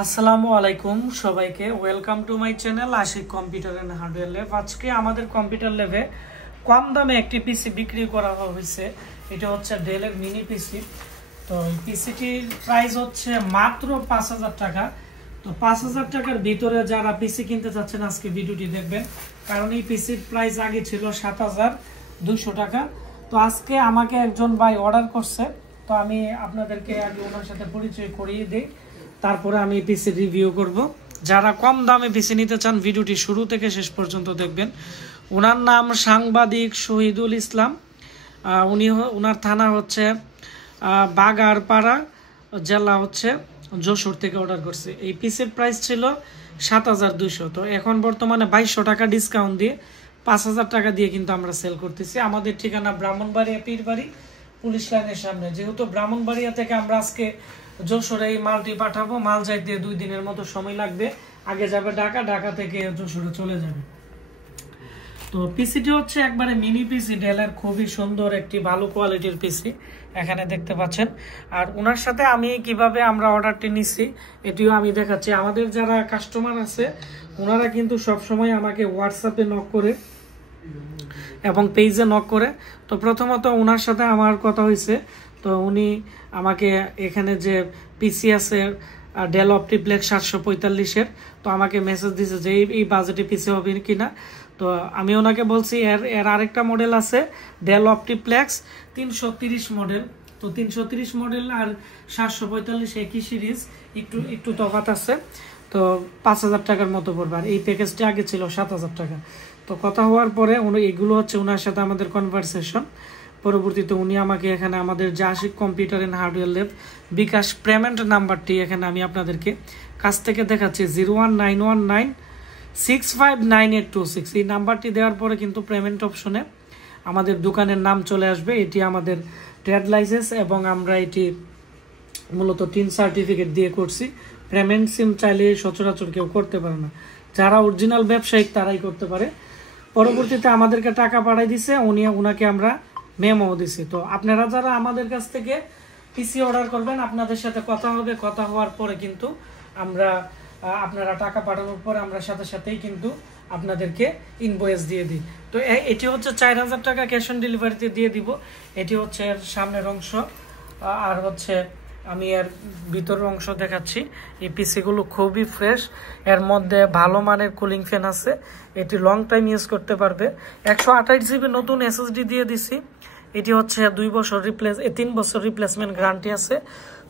আসসালামু আলাইকুম সবাইকে welcome to my channel Ashiq computer and hardware lab. আজকে আমাদের কম্পিউটার ল্যাবে কম দামে একটি পিসি বিক্রি করা হয়েছে। এটা হচ্ছে ডেলের মিনি পিসি। তো এই পিসিটির প্রাইস হচ্ছে মাত্র ৫,০০০ টাকা। তো ৫,০০০ টাকার ভিতরে যারা পিসি কিনতে চাচ্ছেন আজকে ভিডিওটি দেখবেন, কারণ এই পিসির প্রাইস আগে ছিল ৭,২০০ টাকা। তো আজকে আমাকে একজন ভাই অর্ডার করছে, তো আমি আপনাদেরকে আগে ওনার সাথে পরিচয় করিয়ে দিই, তারপরে আমি পিসি রিভিউ করব। যারা কম দামে পিসি নিতে চান ভিডিওটি শুরু থেকে শেষ পর্যন্ত দেখবেন। ওনার নাম সাংবাদিক শহীদুল ইসলাম। ওনার থানা হচ্ছে বাগারপাড়া, জেলা হচ্ছে যশোর থেকে অর্ডার করছে। এই পিসির প্রাইস ছিল ৭,২০০। তো এখন বর্তমানে ২২০০ টাকা ডিসকাউন্ট দিয়ে ৫,০০০ টাকা দিয়ে কিন্তু আমরা সেল করতেছি। আমাদের ঠিকানা ব্রাহ্মণবাড়িয়া পীরবাড়ি পুলিশ লাইনের সামনে। যেহেতু ব্রাহ্মণবাড়িয়া থেকে আমরা আজকে যশোরে এই মালটি পাঠাবো, মাল যাইতে 2 দিনের মতো সময় লাগবে। আগে যাবে ঢাকা, ঢাকা থেকে যশোরে চলে যাবে। তো পিসিটি হচ্ছে একবারে মিনি পিসি, ডেলের খুবই সুন্দর একটি ভালো কোয়ালিটির পিসি এখানে দেখতে পাচ্ছেন। আর ওনার সাথে আমি কিভাবে আমরা অর্ডারটি নিচ্ছি এটিও আমি দেখাচ্ছি। আমাদের যারা কাস্টমার আছে ওনারা কিন্তু সবসময় আমাকে হোয়াটসঅ্যাপে নক করে এবং পেজে নক করে। তো প্রথমত ওনার সাথে আমার কথা হয়েছে, তো উনি আমাকে এখানে যে পিসি আছে ডেল অপটিপ্লেক্স 745-এর, তো আমাকে মেসেজ দিয়েছে যে এই বাজেটে পিসি হবে কিনা। তো আমি ওনাকে বলছি এর আরেকটা মডেল আছে ডেল অপটিপ্লেক্স 330 মডেল। তো 330 মডেল আর 745 একই সিরিজ, একটু তফাৎ আছে। তো ৫,০০০ টাকার মতো পড়বে। আর এই প্যাকেজটি আগে ছিল ৭,০০০ টাকা। তো কথা হওয়ার পরে এগুলো হচ্ছে ওনার সাথে আমাদের কনভারসেশন। পরবর্তীতে উনি আমাকে এখানে আমাদের যে Ashiq computer and hardware lab bKash payment নাম্বারটি এখানে আমি আপনাদেরকে কাছ থেকে দেখাচ্ছি 01919659826। এই নাম্বারটি দেওয়ার পরে কিন্তু পেমেন্ট অপশনে আমাদের দোকানের নাম চলে আসবে। এটি আমাদের ট্রেড লাইসেন্স এবং আমরা এটি মূলত 3 সার্টিফিকেট দিয়ে করছি। পেমেন্ট সিম চাইলে সচরাচর কেউ করতে পারে না, যারা অরিজিনাল ব্যবসায়িক তারাই করতে পারে। পরবর্তীতে আমাদেরকে টাকা পাঠাই দিছে, ওনাকে আমরা মেমো দিছি। তো আপনারা যারা আমাদের কাছ থেকে পিসি অর্ডার করবেন আপনাদের সাথে কথা হবে, কথা হওয়ার পরে কিন্তু আপনারা টাকা পাঠানোর পরে আমরা সাথে সাথেই কিন্তু আপনাদেরকে ইনভয়েস দিয়ে দিই। তো এটি হচ্ছে ৪,০০০ টাকা ক্যাশ অন ডেলিভারিতে দিয়ে দিব। এটি হচ্ছে এর সামনের অংশ, আর হচ্ছে আমি এর ভিতরের অংশ দেখাচ্ছি। এই পিসিগুলো খুবই ফ্রেশ, এর মধ্যে ভালো মানের কুলিং ফ্যান আছে, এটি লং টাইম ইউজ করতে পারবে। 128 জিবি নতুন এসএসডি দিয়ে দিছি। এটি হচ্ছে 3 বছর রিপ্লেসমেন্ট গ্যারান্টি আছে।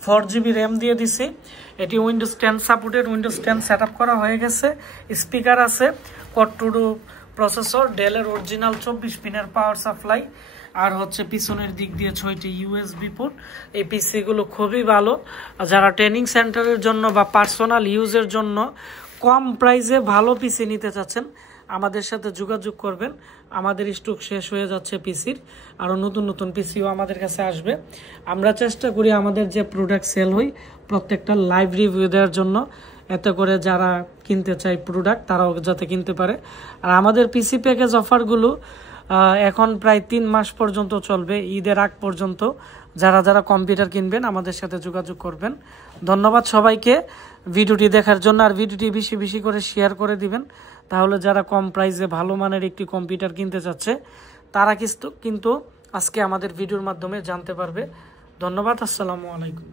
4 জিবি র্যাম দিয়ে দিছি। এটি Windows 10 supported, Windows 10 set up করা হয়ে গেছে। স্পিকার আছে, কোড2 প্রসেসর, ডেলের অরিজিনাল 24 পিনের পাওয়ার সাপ্লাই, আর হচ্ছে পিছনের দিক দিয়ে 6টি ইউএসবি পোর্ট। এই পিসিগুলো খুবই ভালো। যারা ট্রেনিং সেন্টারের জন্য বা পার্সোনাল ইউজের জন্য কম প্রাইসে ভালো পিসি নিতে চাচ্ছেন আমাদের সাথে যোগাযোগ করবেন। আমাদের স্টক শেষ হয়ে যাচ্ছে পিসির, আরও নতুন নতুন পিসিও আমাদের কাছে আসবে। আমরা চেষ্টা করি আমাদের যে প্রোডাক্ট সেল হয় প্রত্যেকটা লাইভ রিভিউ দেওয়ার জন্য, এতে করে যারা কিনতে চায় প্রোডাক্ট তারাও যাতে কিনতে পারে। আর আমাদের পিসি প্যাকেজ অফারগুলো এখন প্রায় 3 মাস পর্যন্ত চলবে, ঈদের আগ পর্যন্ত। যারা কম্পিউটার কিনবেন আমাদের সাথে যোগাযোগ করবেন। ধন্যবাদ সবাইকে ভিডিওটি দেখার জন্য। আর ভিডিওটি বেশি বেশি করে শেয়ার করে দিবেন, তাহলে যারা কম প্রাইসে ভালো মানের একটি কম্পিউটার কিনতে চাচ্ছে তারা কিন্তু আজকে আমাদের ভিডিওর মাধ্যমে জানতে পারবে। ধন্যবাদ, আসসালামু আলাইকুম।